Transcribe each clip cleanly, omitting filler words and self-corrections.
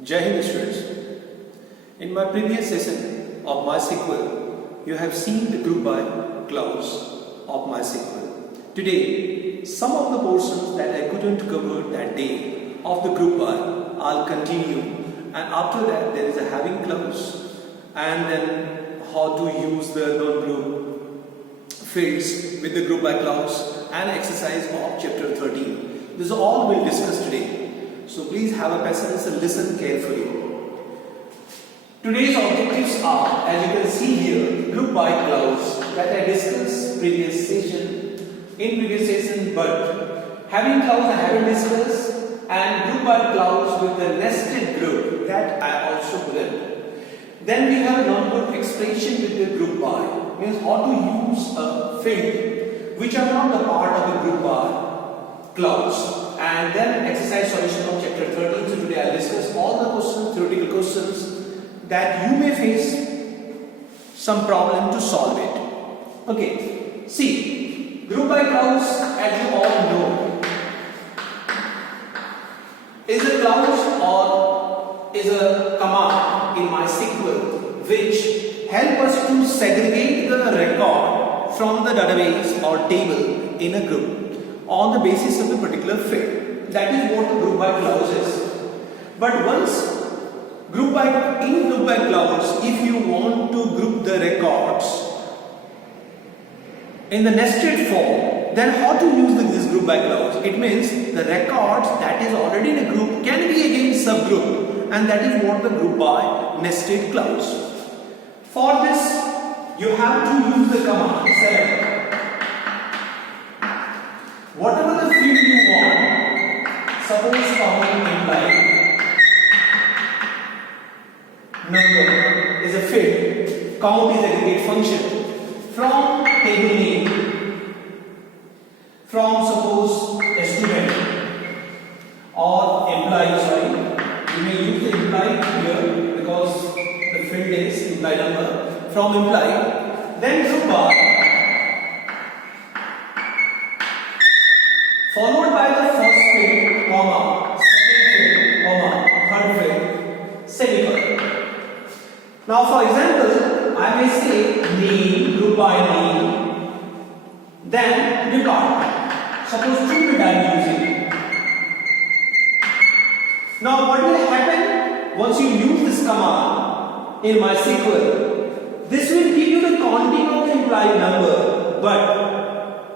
Jai Hind students. In my previous session of MySQL, you have seen the group by clause of MySQL. Today, some of the portions that I couldn't cover that day of the group by, I'll continue, and after that there is a having clause, and then how to use the non-group fields with the group by clause and exercise of chapter 13. This is all we'll discuss today. So please have a patience and listen carefully. Today's objectives are, as you can see here, group by clause that I discussed in previous session, but having clause I haven't discussed, and group by clause with the nested group that I also learned. Then we have non-group expression with the group by, means how to use a field which are not the part of the group by clause. And then exercise solution of chapter 13. So today I'll discuss all the questions, theoretical questions that you may face some problem to solve it. Okay, see, group by clause, as you all know, is a clause or is a command in MySQL which help us to segregate the record from the database or table in a group on the basis of a particular field. That is what the group by clause is. But once in group by clause, if you want to group the records in the nested form, then how to use this group by clause? It means the records that is already in a group can be again subgroup, and that is what the group by nested clause. For this, you have to use the command select. Whatever the field you want, suppose count imply number is a field, count is aggregate function from table name, from suppose a student or employee, you may use the employee here because the field is employee number, from employee, then group by followed by the first field, comma, second field, comma, third field, semicolon. Now for example, I may say name, group by name, then department. Suppose student I am using. Now what will happen once you use this command in MySQL? This will give you the counting of the implied number, but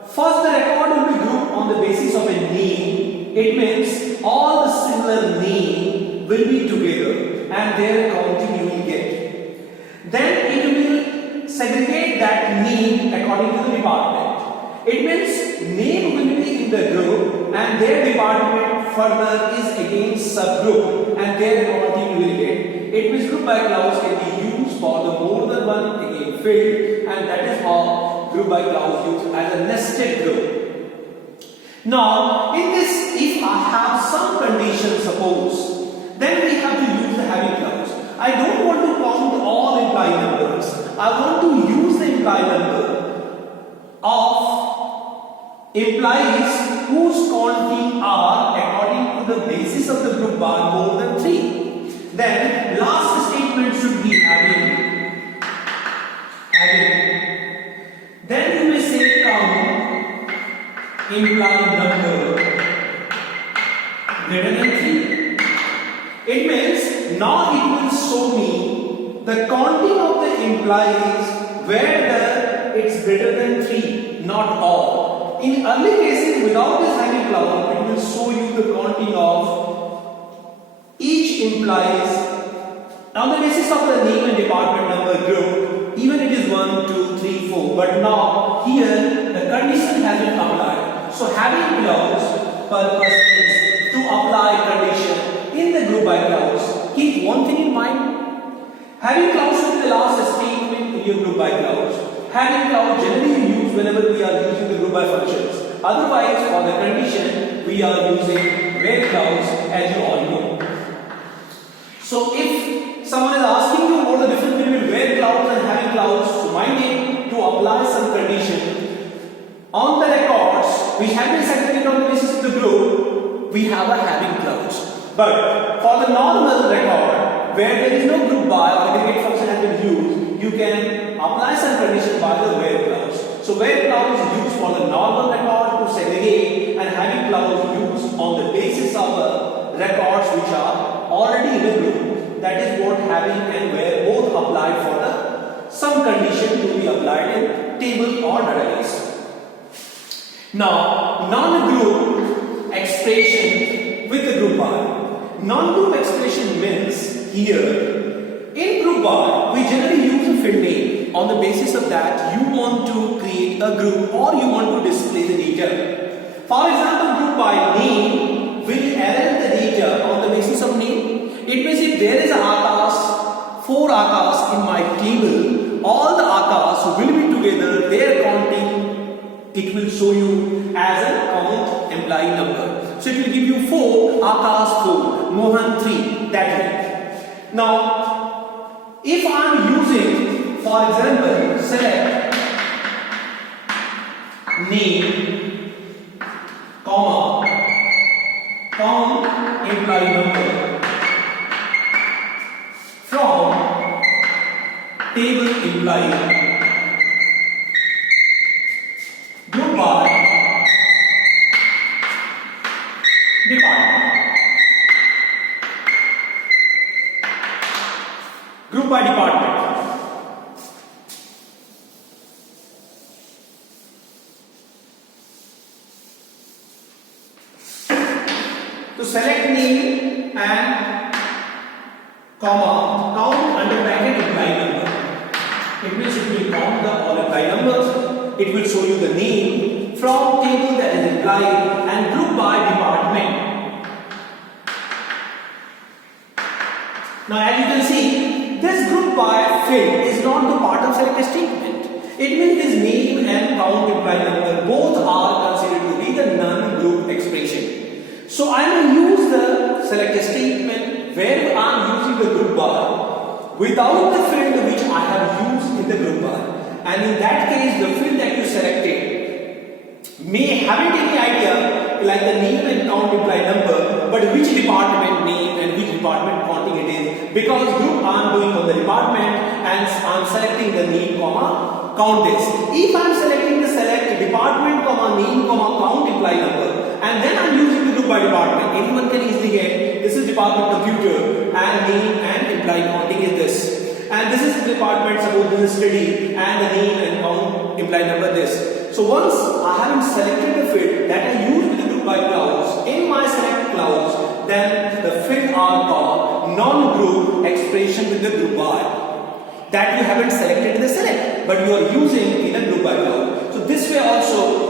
first the record will be grouped on the basis of a name. It means all the similar name will be together and their counting you will get. Then it will segregate that name according to the department. It means name will be in the group and their department further is again subgroup and their counting you will get. It means group by clause can be used for the more than one again field, and that is how group by clause used as a nested group. Now in this, if I have some condition suppose, then we have to use the having clause. I don't want to count all implied numbers. I want to use the implied number of implies whose counting are according to the basis of the group by more than 3. Then last statement should be having. Then you may say count implied number greater than 3. It means now it will show me the counting of the implies whether it's greater than 3, not all. In early cases without this having clause, it will show you the counting of each implies on the basis of the name and department number group, even it is 1, 2, 3, 4. But now here the condition has been applied. So having clause purpose is to apply condition in the group by clause. Keep one thing in mind. Having clause should be the last statement in your group by clause. Having clause generally we use whenever we are using the group by functions. Otherwise, for the condition we are using where clause, as you all know. So if someone is asking you what the difference between where clause and having clause, so mind it to apply some condition on the records which have been segregated on the basis of the group, we have a having clause. But for the normal record, where there is no group by or aggregate function has been used, you can apply some condition by the where clause. So where clause is used for the normal record to segregate, and having clause used on the basis of records which are already in a group. That is what having and where both apply for the some condition to be applied in table or database. Now, non-group expression with the group by. Non-group expression means here in group by we generally use a field name on the basis of that you want to create a group or you want to display the data. For example, group by name will arrange the data on the basis of name. It means if there is a Akash, 4 Akash in my table, all the Akash will be together, their counting, it will show you as a count employee number. So it will give you 4, Akash 4, Mohan 3, that way. Now, if I am using, for example, select name, comma, count employee number from table employee, group by department. Group by department. To select name and comma count under bracket employee number. It means it will count the all employee numbers. It will show you the name from table that is employee and group by department. Now as you can see, this group by field is not the part of select statement. It means this name and count employee number both are considered to be the non-group expression. So I will use the select statement where I am using the group by without the field which I have used in the group by. And in that case, the field that you selected may haven't any idea like the name and count employee number, but which department name and which department counting it is, because group I am doing on the department and I am selecting the name comma count this. If I am selecting the select department comma name comma count employee number and then I am using the group by department, anyone can easily get this is department computer and name and employee counting is this, and this is the department suppose business study and the name and count employee number this. So once I have selected the field that I use with the group by clause in my select clause, then the field are called non-group expression with the group by that you haven't selected in the select but you are using in a group by clause. So this way also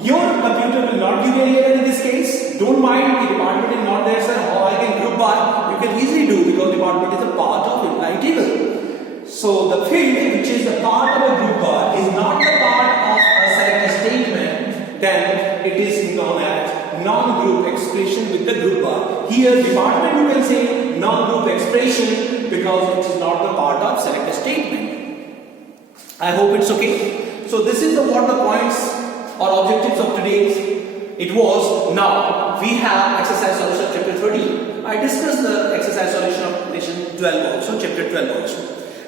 your computer will not give any error in this case. Don't mind the department is not there, sir, how I can group by, you can easily do because department is a part of employee table. So the field which is a part of a group by is not the part of a select statement, then it is known as non-group expression with the group by. Here department you can say non-group expression because it is not the part of select statement. I hope it's okay. So this is what the points or objectives of today's it was. Now we have exercise solution of chapter 13. I discussed the exercise solution of lesson 12 also, chapter 12 also.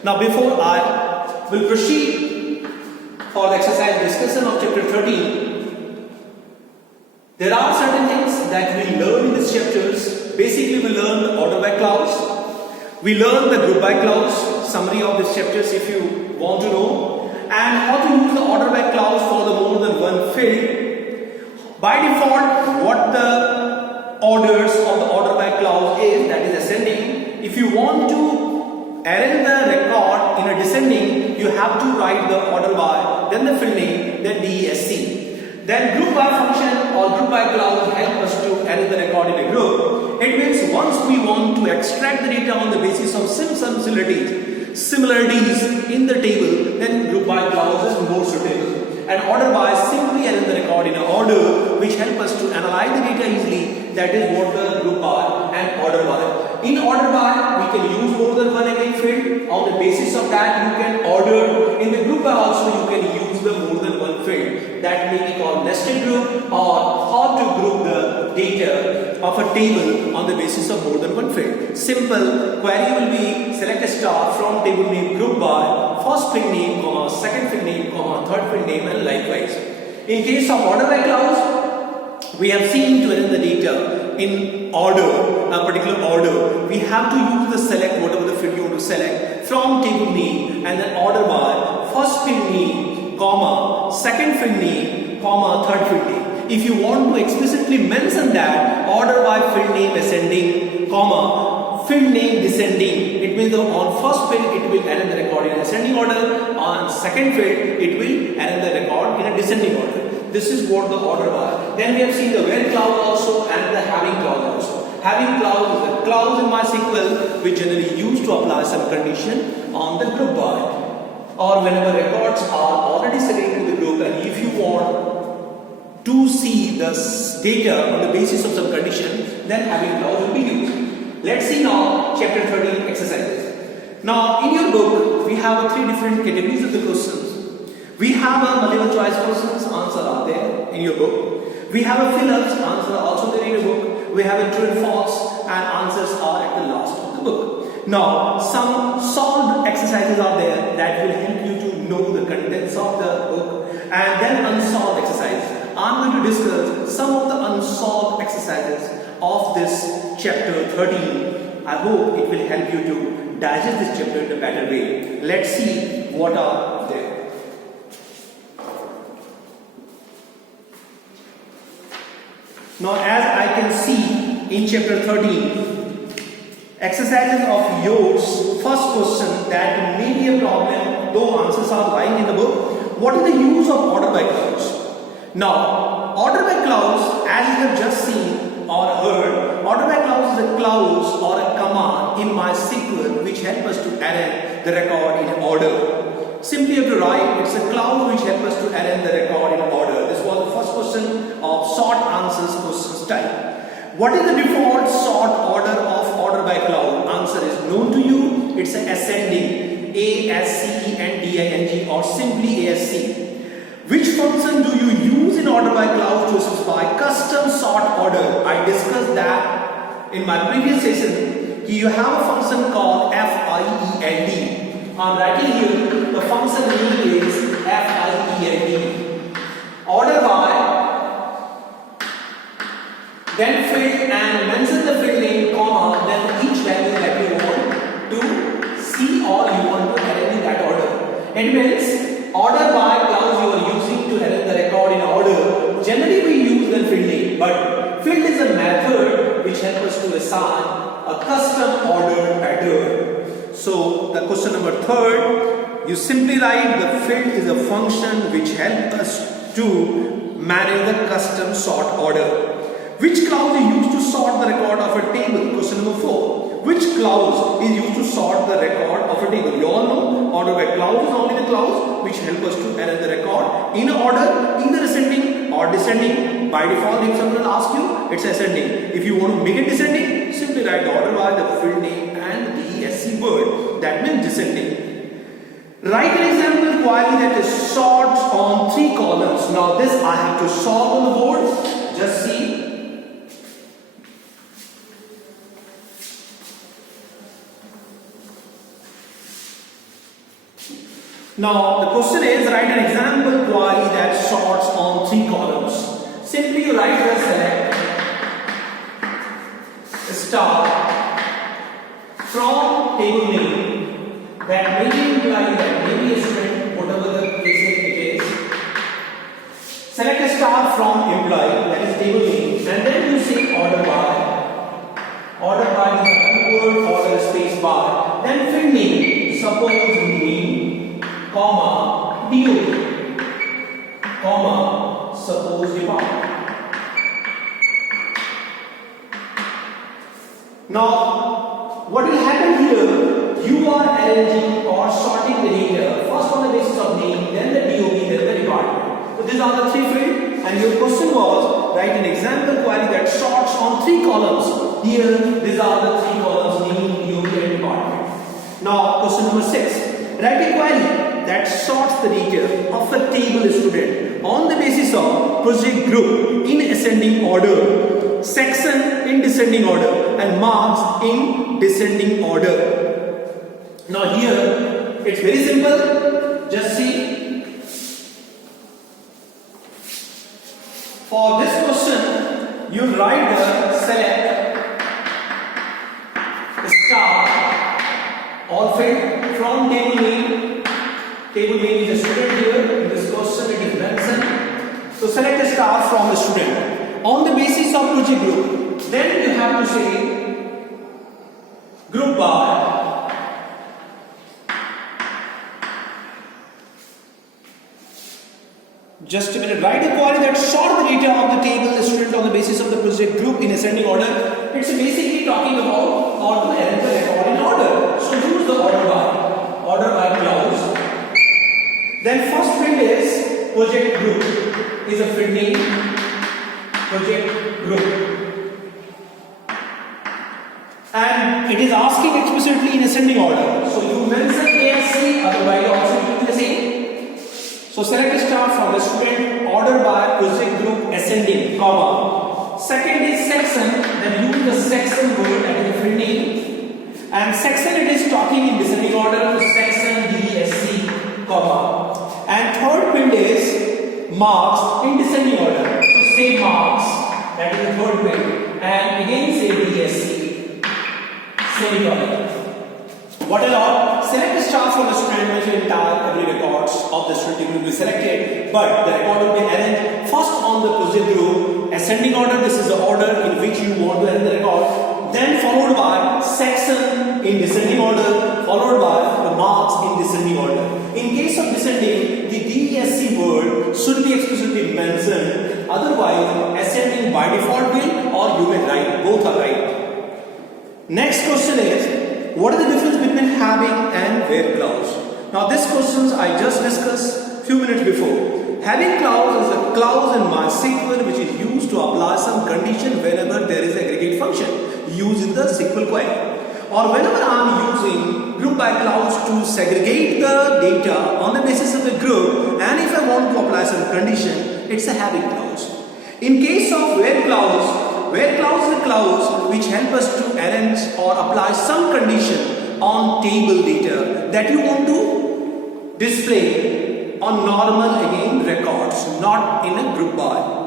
Now before I will proceed for the exercise discussion of chapter 13, there are certain things that we learn in these chapters. Basically we learn the order by clause, we learn the group by clause, summary of these chapters if you want to know, and how to use the order by clause for the more than one field. By default, what the orders of the order by clause is, that is ascending. If you want to arrange the record in a descending, you have to write the order by, then the field name, then DESC. Then group by function or group by clause help us to arrange the record in a group. It means once we want to extract the data on the basis of similarities in the table, then group by clause is more suitable. And order by simply arrange the record in an order which help us to analyze the data easily. That is what the group by and order by. In order by we can use more than one again field. On the basis of that you can order. In the group by also you can use the more than one field. That may be called nested group or how to group the data of a table on the basis of more than one field. Simple query will be select a star from table name group by first field name, comma, second field name, comma, third field name, and likewise. In case of order by clause, we have seen to enter the data in order, a particular order. We have to use the select, whatever the field you want to select, from table name and then order by first field name, comma, second field name, comma, third field name. If you want to explicitly mention that order by field name ascending, comma, field name descending, it means on first field it will enter the record in ascending order, on second field it will enter the record in a descending order. This is what the order by. Then we have seen the where clause also and the having clause also. Having clause is a clause in MySQL which generally used to apply some condition on the group by, or whenever records are already selected to the group, and if you want to see the data on the basis of some condition, then having clause will be used. Let's see now chapter 13 exercises. Now in your book we have three different categories of the questions. We have a multiple choice questions, answer are there in your book. We have a fill-ups, answer also there in your book. We have a true and false, and answers are at the last of the book. Now some solved exercises are there that will help you to know the contents of the book, and then unsolved exercises. I'm going to discuss some of the unsolved exercises of this chapter 13. I hope it will help you to digest this chapter in a better way. Let's see what are there. Now as I can see in chapter 13, exercises of yours, first question that may be a problem though answers are lying in the book. What is the use of order by clause? Now order by clause, as you have just seen or heard, order by clause is a clause or a command in MySQL which help us to arrange the record in order. Simply you have to write, it's a clause which helps us to arrange the record in order. This was the first question of short answers questions type. What is the default sort order of order by clause? Answer is known to you. It's an ascending, A-S-C-E-N-D-I-N-G, or simply ASC. Which function do you use in order by clause to specify custom sort order? I discussed that in my previous session. You have a function called FIELD. I'm writing here, the function name is FIELD. Order by, then field and mention the field name, comma, then each value that you want to see or you want to arrange in that order. It means order by clause you are using to arrange the record in order. Generally we use the field name, but field is a method which helps us to assign a custom order pattern. So the question number 3, you simply write the field is a function which helps us to manage the custom sort order. Which clause is used to sort the record of a table? Question number 4. Which clause is used to sort the record of a table? You all know order by clause is only the clause which helps us to arrange the record in order, either ascending or descending. By default, if someone will ask you, it's ascending. If you want to make it descending, simply write the order by the field name and the SC word. That means descending. Write an example query that is sorts on 3 columns. Now this I have to solve on the board. Just see. Now the question is, write an example query that sorts on 3 columns. Simply you write the select star from table name, that may imply that maybe a student, whatever the case it is. Select a star from imply, that is table name, and then you say order by. Order by is a keyword, order space bar. Then field name, suppose name, comma, DOB, comma, suppose department. Now, what will happen here? You are arranging or sorting the data first on the basis of name, then the DOB, then the department. So these are the 3 fields, and your question was write an example query that sorts on 3 columns. Here, these are the 3 columns: name, DOB, and department. Now, question number 6. Write a query that sorts the data of a table student on the basis of project group in ascending order. section in descending order and marks in descending order. Now here it's very simple. Just see. For this question, you write the select star all field from table name. Table name is a student here. In this question, it is mentioned. So select a star from a student on the basis of project group. Then you have to say group by just a minute. Write a query that sort the data of the table the student on the basis of the project group in ascending order. It's basically talking about how to arrange the record in order. So use the order by clause. Then first field is project group. Is a field name. Project group. And it is asking explicitly in ascending order. So you mention ASC, otherwise also it will be the same. So select a star from the student, order by project group ascending, comma. Second is section, then use the section word as a field name. And section it is talking in descending order, so section DSC, comma. And third field is marks in descending order. So say marks, that is the third field. And again say DSC, semicolon. What allowed? Select a star from the student which will entire every records of the student will be selected, but the record will be arranged first on the project group ascending order. This is the order in which you want to arrange the record. Then followed by section in descending order, followed by the marks in descending order. In case of descending, the DSC word should be explicitly mentioned. Otherwise, ascending by default will, or you may write. Both are right. Next question is, what is the difference between having and where clause? Now this questions I just discussed few minutes before. Having clause is a clause in MySQL which is used to apply some condition whenever there is aggregate function used in the SQL query. Or whenever I am using group by clause to segregate the data on the basis of a group, and if I want to apply some condition, it's a having clause. In case of where clause is a clause which helps us to arrange or apply some condition on table data that you want to display on normal again records, not in a group by.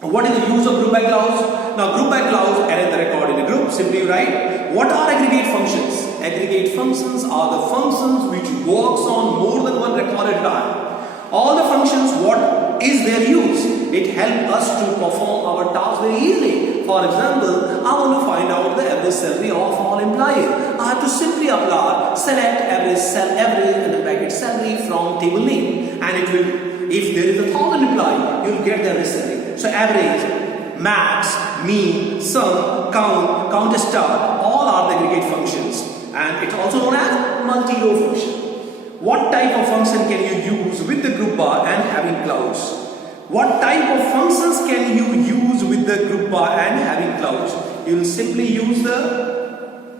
What is the use of group by clause? Now group by clause arrange the record in a group. Simply write, what are aggregate functions? Aggregate functions are the functions which works on more than one record at a time. All the functions, what is their use? It helps us to perform our task very easily. For example, I want to find out the average salary of all employees. I have to simply apply select average in the bracket salary from table name, and it will, if there is 1,000 employees, you will get the average salary. So average, max, mean, sum, count star, all are the aggregate functions, and it's also known as multi-row function. What type of function can you use with the group by and having clause? What type of functions can you use with the group by and having clause? You will simply use the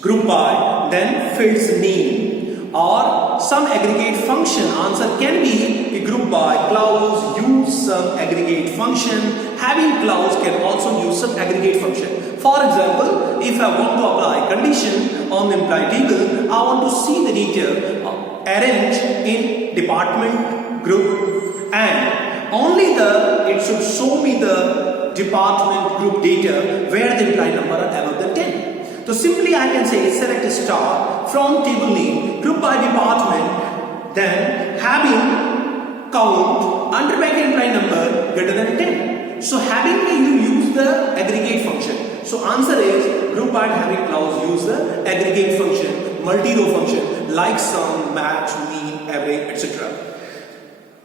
group by, then field's name, or some aggregate function. Answer can be a group by clause, use some aggregate function. Having clause can also use some aggregate function. For example, if I want to apply condition on the employee table, I want to see the data arranged in department group, and only it should show me the department group data where the employee number are above than 10. So simply I can say select a star from table name, group by department, then having count under bracket employee number greater than 10. So having you use the aggregate function. So answer is group by and having clause use the aggregate function, multi-row function like sum, match, mean, average, etc.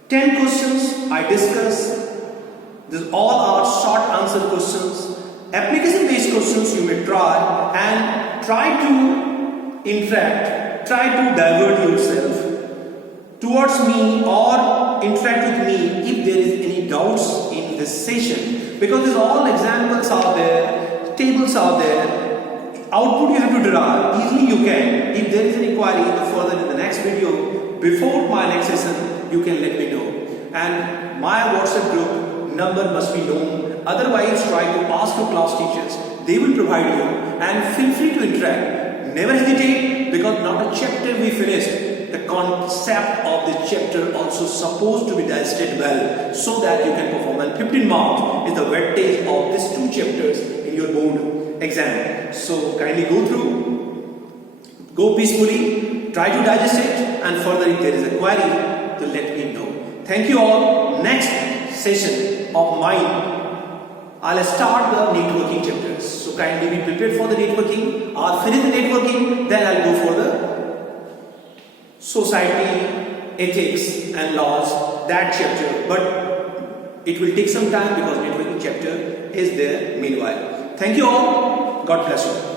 10 questions I discussed. These all are short answer questions. Application based questions you may try, and try to interact, try to divert yourself towards me or interact with me if there is any doubts in this session, because these all examples are there, tables are there, output you have to derive easily. You can, if there is any query further in the next video before my next session, you can let me know, and my WhatsApp group number must be known Otherwise, try to ask your class teachers. They will provide you, and feel free to interact. Never hesitate, because not a chapter we finished. The concept of the chapter also supposed to be digested well, so that you can perform well. 15 marks is the weightage of these 2 chapters in your board exam. So kindly go through, go peacefully, try to digest it, and further if there is a query, to let me know. Thank you all. Next session of mine, I'll start the networking chapters. So kindly be prepared for the networking. I'll finish the networking, then I'll go for the society, ethics and laws, that chapter. But it will take some time, because networking chapter is there meanwhile. Thank you all. God bless you.